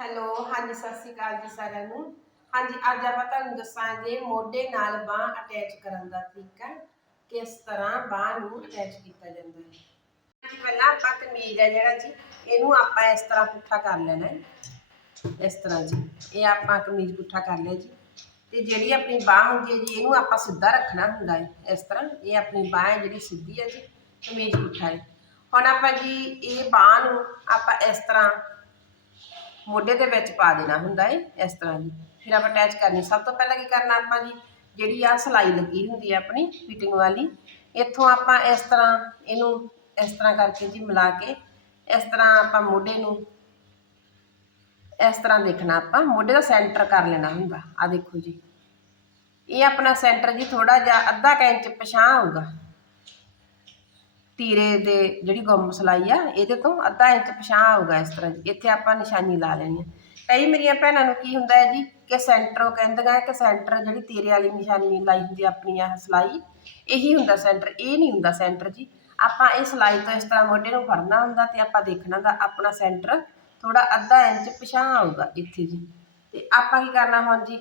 Hello, ਹਾਂਜੀ, ਸਤਿ ਸ਼੍ਰੀ ਅਕਾਲ ਜੀ ਸਾਰਿਆਂ ਨੂੰ। ਹਾਂਜੀ, ਅੱਜ ਆਪਾਂ ਤੁਹਾਨੂੰ ਦੱਸਾਂਗੇ ਮੋਢੇ ਨਾਲ ਬਾਹ ਅਟੈਚ ਕਰਨ ਦਾ ਤਰੀਕਾ, ਕਿਸ ਤਰ੍ਹਾਂ ਬਾਹ ਨੂੰ ਅਟੈਚ ਕੀਤਾ ਜਾਂਦਾ ਹੈ। ਜੀ ਪਹਿਲਾਂ ਆਪਾਂ ਕਮੀਜ਼ ਹੈ ਜਿਹੜਾ ਜੀ, ਇਹਨੂੰ ਆਪਾਂ ਇਸ ਤਰ੍ਹਾਂ ਪੁੱਠਾ ਕਰ ਲੈਣਾ ਹੈ। ਇਸ ਤਰ੍ਹਾਂ ਜੀ, ਇਹ ਆਪਾਂ ਕਮੀਜ਼ ਪੁੱਠਾ ਕਰ ਲਿਆ ਜੀ। ਤੇ ਜਿਹੜੀ ਆਪਣੀ ਬਾਹ ਹੁੰਦੀ ਹੈ ਜੀ, ਇਹਨੂੰ ਆਪਾਂ ਸਿੱਧਾ ਰੱਖਣਾ ਹੁੰਦਾ ਹੈ, ਇਸ ਤਰ੍ਹਾਂ। ਇਹ ਆਪਣੀ ਬਾਹ ਹੈ ਜਿਹੜੀ ਸਿੱਧੀ ਹੈ ਜੀ, ਕਮੀਜ਼ ਪੁੱਠਾ ਹੈ। ਹੁਣ ਆਪਾਂ ਜੀ, ਇਹ ਬਾਹ ਨੂੰ ਆਪਾਂ ਇਸ ਤਰ੍ਹਾਂ ਮੋਢੇ ਦੇ ਵਿੱਚ ਪਾ ਦੇਣਾ ਹੁੰਦਾ ਹੈ ਇਸ ਤਰ੍ਹਾਂ ਜੀ। ਫਿਰ ਆਪਾਂ ਅਟੈਚ ਕਰਨੀ, ਸਭ ਤੋਂ ਪਹਿਲਾਂ ਕੀ ਕਰਨਾ ਆਪਾਂ ਜੀ, ਜਿਹੜੀ ਆ ਸਲਾਈ ਲੱਗੀ ਹੁੰਦੀ ਹੈ ਆਪਣੀ ਫਿਟਿੰਗ ਵਾਲੀ, ਇੱਥੋਂ ਆਪਾਂ ਇਸ ਤਰ੍ਹਾਂ ਇਹਨੂੰ ਇਸ ਤਰ੍ਹਾਂ ਕਰਕੇ ਜੀ ਮਿਲਾ ਕੇ, ਇਸ ਤਰ੍ਹਾਂ ਆਪਾਂ ਮੋਢੇ ਨੂੰ ਇਸ ਤਰ੍ਹਾਂ ਦੇਖਣਾ ਆਪਾਂ, ਮੋਢੇ ਦਾ ਸੈਂਟਰ ਕਰ ਲੈਣਾ ਹੁੰਦਾ ਆ ਦੇਖੋ ਜੀ। ਇਹ ਆਪਣਾ ਸੈਂਟਰ ਜੀ ਥੋੜਾ ਜਿਹਾ ਅੱਧਾ ਕੁ ਇੰਚ ਪਛਾਂ ਹੋਊਗਾ ਤੀਰੇ ਦੇ ਜਿਹੜੀ ਗੁੰਮ ਸਲਾਈ ਆ, ਇਹਦੇ ਤੋਂ ਅੱਧਾ ਇੰਚ ਪਛਾਂ ਆਊਗਾ ਇਸ ਤਰ੍ਹਾਂ ਜੀ ਇੱਥੇ ਆਪਾਂ ਨਿਸ਼ਾਨੀ ਲਾ ਲੈਣੀ ਹੈ। ਕਈ ਮੇਰੀਆਂ ਭੈਣਾਂ ਨੂੰ ਕੀ ਹੁੰਦਾ ਹੈ ਜੀ ਕਿ ਸੈਂਟਰ ਉਹ ਕਹਿੰਦੀਆਂ ਕਿ ਸੈਂਟਰ ਜਿਹੜੀ ਤੀਰੇ ਵਾਲੀ ਨਿਸ਼ਾਨੀ ਲਾਈ ਹੁੰਦੀ ਆਪਣੀ ਆ ਸਲਾਈ, ਇਹੀ ਹੁੰਦਾ ਸੈਂਟਰ, ਇਹ ਨਹੀਂ ਹੁੰਦਾ ਸੈਂਟਰ ਜੀ। ਆਪਾਂ ਇਹ ਸਲਾਈ ਤੋਂ ਇਸ ਤਰ੍ਹਾਂ ਮੋਢੇ ਨੂੰ ਫੜਨਾ ਹੁੰਦਾ ਤੇ ਆਪਾਂ ਦੇਖਣਾ ਦਾ ਆਪਣਾ ਸੈਂਟਰ ਥੋੜਾ ਅੱਧਾ ਇੰਚ ਪਛਾਂ ਆਊਗਾ ਇੱਥੇ ਜੀ। ਤੇ ਆਪਾਂ ਕੀ ਕਰਨਾ ਹੁਣ ਜੀ?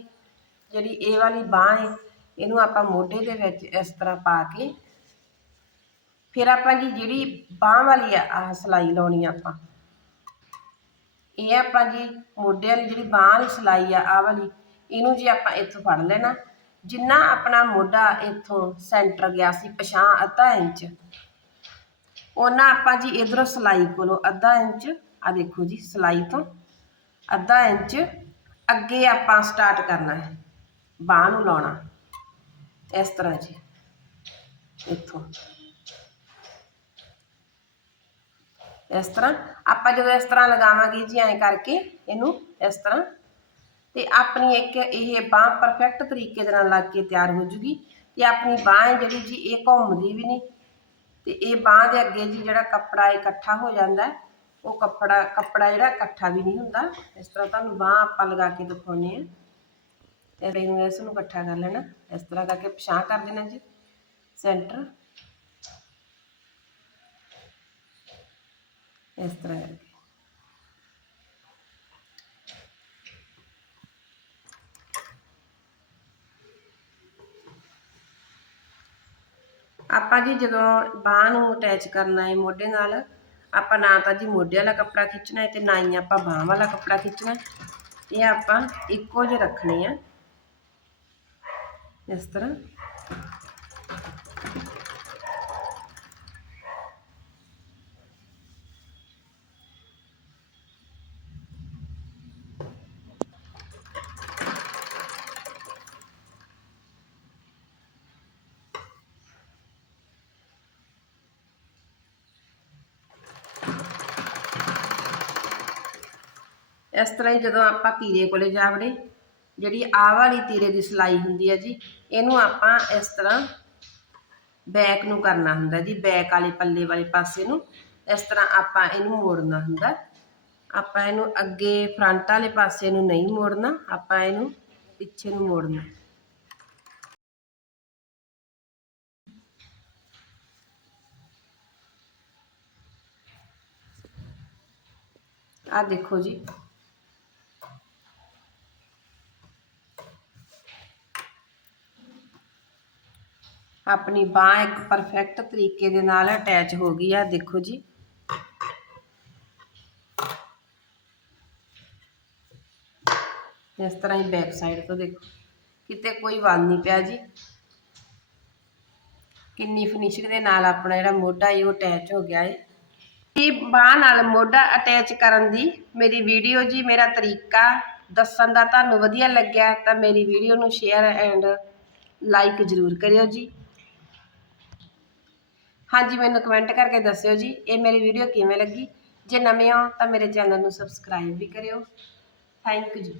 ਜਿਹੜੀ ਇਹ ਵਾਲੀ ਬਾਹ ਹੈ, ਇਹਨੂੰ ਆਪਾਂ ਮੋਢੇ ਦੇ ਵਿੱਚ ਇਸ ਤਰ੍ਹਾਂ ਪਾ ਕੇ ਫਿਰ ਆਪਾਂ ਜੀ ਜਿਹੜੀ ਬਾਹ ਵਾਲੀ ਆ, ਆਹ ਸਲਾਈ ਲਾਉਣੀ ਆ ਆਪਾਂ। ਇਹ ਆਪਾਂ ਜੀ ਮੋਢੇ ਵਾਲੀ ਜਿਹੜੀ ਬਾਹ ਵਾਲੀ ਸਲਾਈ ਆ, ਆਹ ਵਾਲੀ, ਇਹਨੂੰ ਜੀ ਆਪਾਂ ਇੱਥੋਂ ਫੜ ਲੈਣਾ। ਜਿੰਨਾ ਆਪਣਾ ਮੋਢਾ ਇੱਥੋਂ ਸੈਂਟਰ ਗਿਆ ਸੀ ਪਛਾਂ ਅੱਧਾ ਇੰਚ ਉਹਨਾਂ ਆਪਾਂ ਜੀ ਇਧਰੋਂ ਸਲਾਈ ਕੋਲੋਂ ਅੱਧਾ ਇੰਚ ਆ ਦੇਖੋ ਜੀ ਸਲਾਈ ਤੋਂ ਅੱਧਾ ਇੰਚ ਅੱਗੇ ਆਪਾਂ ਸਟਾਰਟ ਕਰਨਾ ਹੈ, ਬਾਹ ਨੂੰ ਲਾਉਣਾ। ਇਸ ਤਰ੍ਹਾਂ ਜੀ, ਇੱਥੋਂ। ਇਸ ਤਰ੍ਹਾਂ ਆਪਾਂ ਜਦੋਂ ਇਸ ਤਰ੍ਹਾਂ ਲਗਾਵਾਂਗੇ ਜੀ ਐਂ ਕਰਕੇ ਇਹਨੂੰ ਇਸ ਤਰ੍ਹਾਂ ਤੇ ਆਪਣੀ ਇੱਕ ਇਹ ਬਾਹ ਪਰਫੈਕਟ ਤਰੀਕੇ ਦੇ ਨਾਲ ਲੱਗ ਕੇ ਤਿਆਰ ਹੋ ਜੂਗੀ ਤੇ ਆਪਣੀ ਬਾਹ ਜਿਹੜੀ ਜੀ ਇਹ ਘੁੰਮਦੀ ਵੀ ਨਹੀਂ ਤੇ ਇਹ ਬਾਹ ਦੇ ਅੱਗੇ ਜੀ ਜਿਹੜਾ ਕੱਪੜਾ ਇਕੱਠਾ ਹੋ ਜਾਂਦਾ ਉਹ ਕੱਪੜਾ ਕੱਪੜਾ ਜਿਹੜਾ ਇਕੱਠਾ ਵੀ ਨਹੀਂ ਹੁੰਦਾ। ਇਸ ਤਰ੍ਹਾਂ ਤੁਹਾਨੂੰ ਬਾਹ ਆਪਾਂ ਲਗਾ ਕੇ ਦਿਖਾਉਨੇ ਆ ਤੇ ਇਹਨੂੰ ਇਸ ਨੂੰ ਇਕੱਠਾ ਕਰ ਲੈਣਾ। ਇਸ ਤਰ੍ਹਾਂ ਕਰਕੇ ਪਛਾਣ ਕਰ ਦੇਣਾ ਜੀ। ਸੈਂਟਰ ਇਸ ਤਰ੍ਹਾਂ ਕਰਕੇ ਆਪਾਂ ਜੀ ਜਦੋਂ ਬਾਹ ਨੂੰ ਅਟੈਚ ਕਰਨਾ ਹੈ ਮੋਢੇ ਨਾਲ, ਆਪਾਂ ਨਾ ਤਾਂ ਜੀ ਮੋਢੇ ਵਾਲਾ ਕੱਪੜਾ ਖਿੱਚਣਾ ਹੈ ਤੇ ਨਾ ਹੀ ਆਪਾਂ ਬਾਹ ਵਾਲਾ ਕੱਪੜਾ ਖਿੱਚਣਾ ਇਹ ਆਪਾਂ ਇੱਕੋ ਜਿਹੇ ਰੱਖਣੇ ਆ। ਇਸ ਤਰ੍ਹਾਂ ਇਸ ਤਰ੍ਹਾਂ ਹੀ ਜਦੋਂ ਆਪਾਂ ਤੀਰੇ ਕੋਲੇ ਜਾ ਵੜੇ ਜਿਹੜੀ ਆਹ ਵਾਲੀ ਤੀਰੇ ਦੀ ਸਲਾਈ ਹੁੰਦੀ ਹੈ ਜੀ, ਇਹਨੂੰ ਆਪਾਂ ਇਸ ਤਰ੍ਹਾਂ ਬੈਕ ਨੂੰ ਕਰਨਾ ਹੁੰਦਾ ਜੀ, ਬੈਕ ਵਾਲੇ ਪੱਲੇ ਵਾਲੇ ਪਾਸੇ ਨੂੰ, ਇਸ ਤਰ੍ਹਾਂ ਆਪਾਂ ਇਹਨੂੰ ਮੋੜਨਾ ਹੁੰਦਾ। ਆਪਾਂ ਇਹਨੂੰ ਅੱਗੇ ਫਰੰਟ ਵਾਲੇ ਪਾਸੇ ਨੂੰ ਨਹੀਂ ਮੋੜਨਾ, ਆਪਾਂ ਇਹਨੂੰ ਪਿੱਛੇ ਨੂੰ ਮੋੜਨਾ। ਆਹ ਦੇਖੋ ਜੀ। ਆਪਣੀ ਬਾਹ ਇੱਕ ਪਰਫੈਕਟ ਤਰੀਕੇ ਦੇ ਨਾਲ ਅਟੈਚ ਹੋ ਗਈ ਆ, ਦੇਖੋ ਜੀ। ਇਸ ਤਰ੍ਹਾਂ ਹੀ ਬੈਕ ਸਾਈਡ ਤੋਂ ਦੇਖੋ। ਕਿਤੇ ਕੋਈ ਵਾਲ ਨਹੀਂ ਪਿਆ ਜੀ। ਕਿੰਨੀ ਫਿਨਿਸ਼ਿੰਗ ਦੇ ਨਾਲ ਆਪਣਾ ਜਿਹੜਾ ਮੋਢਾ ਹੈ ਉਹ ਅਟੈਚ ਹੋ ਗਿਆ ਹੈ ਇਹ ਬਾਹ ਨਾਲ ਮੋਢਾ ਅਟੈਚ ਕਰਨ ਦੀ ਮੇਰੀ ਵੀਡੀਓ ਜੀ, ਮੇਰਾ ਤਰੀਕਾ ਦੱਸਣ ਦਾ ਤੁਹਾਨੂੰ ਵਧੀਆ ਲੱਗਿਆ ਤਾਂ ਮੇਰੀ ਵੀਡੀਓ ਨੂੰ ਸ਼ੇਅਰ ਐਂਡ ਲਾਈਕ ਜ਼ਰੂਰ ਕਰਿਓ ਜੀ। ਹਾਂਜੀ, ਮੈਨੂੰ ਕਮੈਂਟ ਕਰਕੇ ਦੱਸਿਓ ਜੀ, ਇਹ ਮੇਰੀ ਵੀਡੀਓ ਕਿਵੇਂ ਲੱਗੀ? ਜੇ ਨਵੇਂ ਹੋ ਤਾਂ ਮੇਰੇ ਚੈਨਲ ਨੂੰ ਸਬਸਕ੍ਰਾਈਬ ਵੀ ਕਰਿਓ। ਥੈਂਕ ਯੂ ਜੀ।